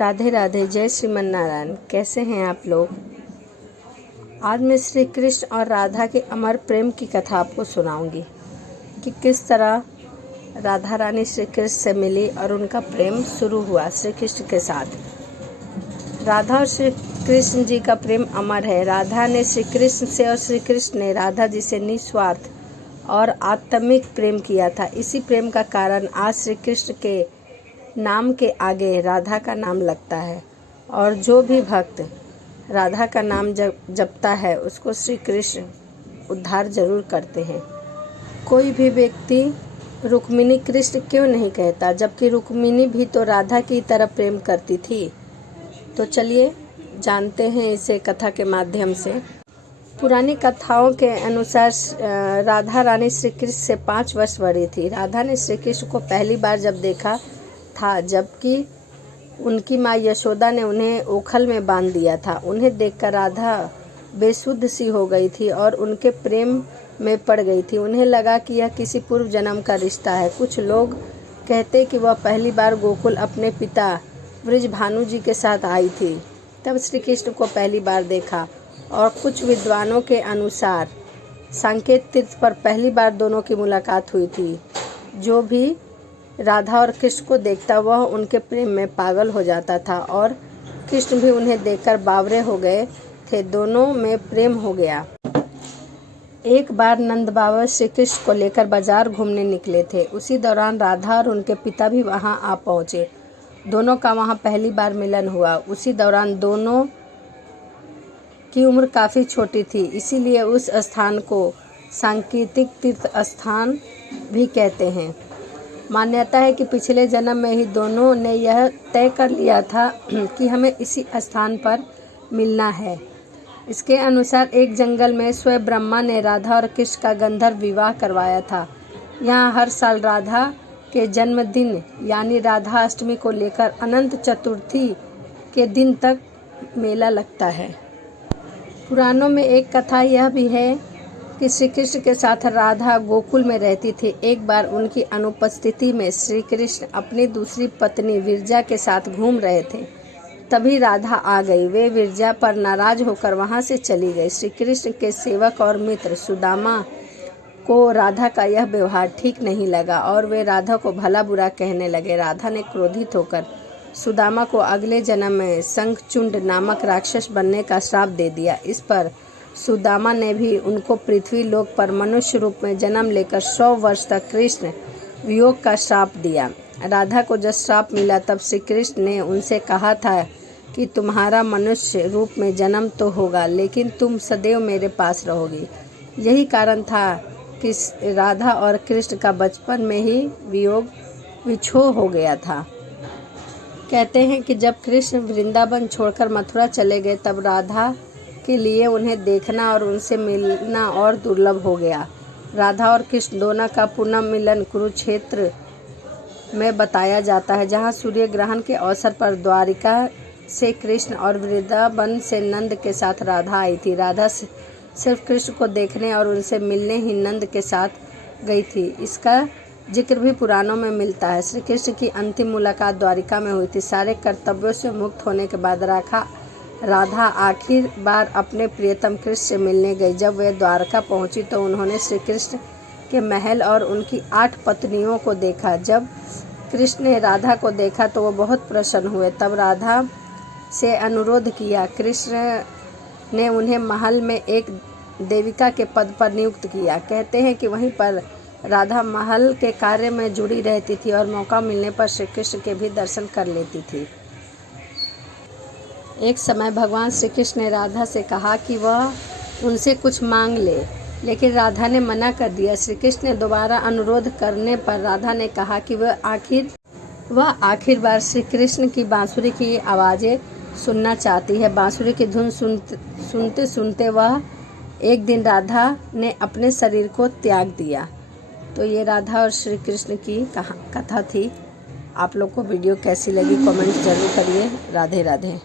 राधे राधे। जय श्रीमन नारायण। कैसे हैं आप लोग। आज मैं श्री कृष्ण और राधा के अमर प्रेम की कथा आपको सुनाऊंगी कि किस तरह राधा रानी श्री कृष्ण से मिली और उनका प्रेम शुरू हुआ श्री कृष्ण के साथ। राधा और श्री कृष्ण जी का प्रेम अमर है। राधा ने श्री कृष्ण से और श्री कृष्ण ने राधा जी से निस्वार्थ और आत्मिक प्रेम किया था। इसी प्रेम का कारण आज श्री कृष्ण के नाम के आगे राधा का नाम लगता है और जो भी भक्त राधा का नाम जपता है उसको श्री कृष्ण उद्धार जरूर करते हैं। कोई भी व्यक्ति रुक्मिणी कृष्ण क्यों नहीं कहता, जबकि रुक्मिणी भी तो राधा की तरह प्रेम करती थी। तो चलिए जानते हैं इसे कथा के माध्यम से। पुरानी कथाओं के अनुसार राधा रानी श्री कृष्ण से 5 वर्ष बड़ी थी। राधा ने श्री कृष्ण को पहली बार जब देखा था, जबकि उनकी माँ यशोदा ने उन्हें ओखल में बांध दिया था। उन्हें देखकर राधा बेसुध सी हो गई थी और उनके प्रेम में पड़ गई थी। उन्हें लगा कि यह किसी पूर्व जन्म का रिश्ता है। कुछ लोग कहते कि वह पहली बार गोकुल अपने पिता वृषभानु जी के साथ आई थी, तब श्री कृष्ण को पहली बार देखा। और कुछ विद्वानों के अनुसार साकेत तीर्थ पर पहली बार दोनों की मुलाकात हुई थी। जो भी राधा और कृष्ण को देखता वह उनके प्रेम में पागल हो जाता था और कृष्ण भी उन्हें देखकर बावरे हो गए थे। दोनों में प्रेम हो गया। एक बार नंद बाबा श्री कृष्ण को लेकर बाजार घूमने निकले थे। उसी दौरान राधा और उनके पिता भी वहां आ पहुंचे। दोनों का वहां पहली बार मिलन हुआ। उसी दौरान दोनों की उम्र काफ़ी छोटी थी, इसीलिए उस स्थान को सांकेतिक तीर्थ स्थान भी कहते हैं। मान्यता है कि पिछले जन्म में ही दोनों ने यह तय कर लिया था कि हमें इसी स्थान पर मिलना है। इसके अनुसार एक जंगल में स्वयं ब्रह्मा ने राधा और कृष्ण का गंधर्व विवाह करवाया था। यहाँ हर साल राधा के जन्मदिन यानी राधा अष्टमी को लेकर अनंत चतुर्थी के दिन तक मेला लगता है। पुराणों में एक कथा यह भी है कि श्री कृष्ण के साथ राधा गोकुल में रहती थी। एक बार उनकी अनुपस्थिति में श्री कृष्ण अपनी दूसरी पत्नी विरजा के साथ घूम रहे थे। तभी राधा आ गई। वे विरजा पर नाराज होकर वहां से चली गई। श्री कृष्ण के सेवक और मित्र सुदामा को राधा का यह व्यवहार ठीक नहीं लगा और वे राधा को भला बुरा कहने लगे। राधा ने क्रोधित होकर सुदामा को अगले जन्म में शंखचूंड नामक राक्षस बनने का श्राप दे दिया। इस पर सुदामा ने भी उनको पृथ्वी लोक पर मनुष्य रूप में जन्म लेकर 100 वर्ष तक कृष्ण वियोग का श्राप दिया। राधा को जब श्राप मिला तब श्री कृष्ण ने उनसे कहा था कि तुम्हारा मनुष्य रूप में जन्म तो होगा, लेकिन तुम सदैव मेरे पास रहोगी। यही कारण था कि राधा और कृष्ण का बचपन में ही विछोह हो गया था। कहते हैं कि जब कृष्ण वृंदावन छोड़कर मथुरा चले गए तब राधा के लिए उन्हें देखना और उनसे मिलना और दुर्लभ हो गया। राधा और कृष्ण दोनों का पुनः मिलन कुरुक्षेत्र में बताया जाता है, जहां सूर्य ग्रहण के अवसर पर द्वारिका से कृष्ण और वृंदावन से नंद के साथ राधा आई थी। राधा सिर्फ कृष्ण को देखने और उनसे मिलने ही नंद के साथ गई थी। इसका जिक्र भी पुराणों में मिलता है। श्री कृष्ण की अंतिम मुलाकात द्वारिका में हुई थी। सारे कर्तव्यों से मुक्त होने के बाद राधा आखिर बार अपने प्रियतम कृष्ण से मिलने गई। जब वे द्वारका पहुंची तो उन्होंने श्री कृष्ण के महल और उनकी 8 पत्नियों को देखा। जब कृष्ण ने राधा को देखा तो वो बहुत प्रसन्न हुए। तब राधा से अनुरोध किया। कृष्ण ने उन्हें महल में एक देविका के पद पर नियुक्त किया। कहते हैं कि वहीं पर राधा महल के कार्य में जुड़ी रहती थी और मौका मिलने पर श्री कृष्ण के भी दर्शन कर लेती थी। एक समय भगवान श्री कृष्ण ने राधा से कहा कि वह उनसे कुछ मांग ले, लेकिन राधा ने मना कर दिया। श्री कृष्ण ने दोबारा अनुरोध करने पर राधा ने कहा कि वह आखिर बार श्री कृष्ण की बांसुरी की आवाज़ें सुनना चाहती है। बांसुरी की धुन सुनते सुनते वह एक दिन राधा ने अपने शरीर को त्याग दिया। तो ये राधा और श्री कृष्ण की कथा थी। आप लोग को वीडियो कैसी लगी कमेंट जरूर करिए। राधे राधे।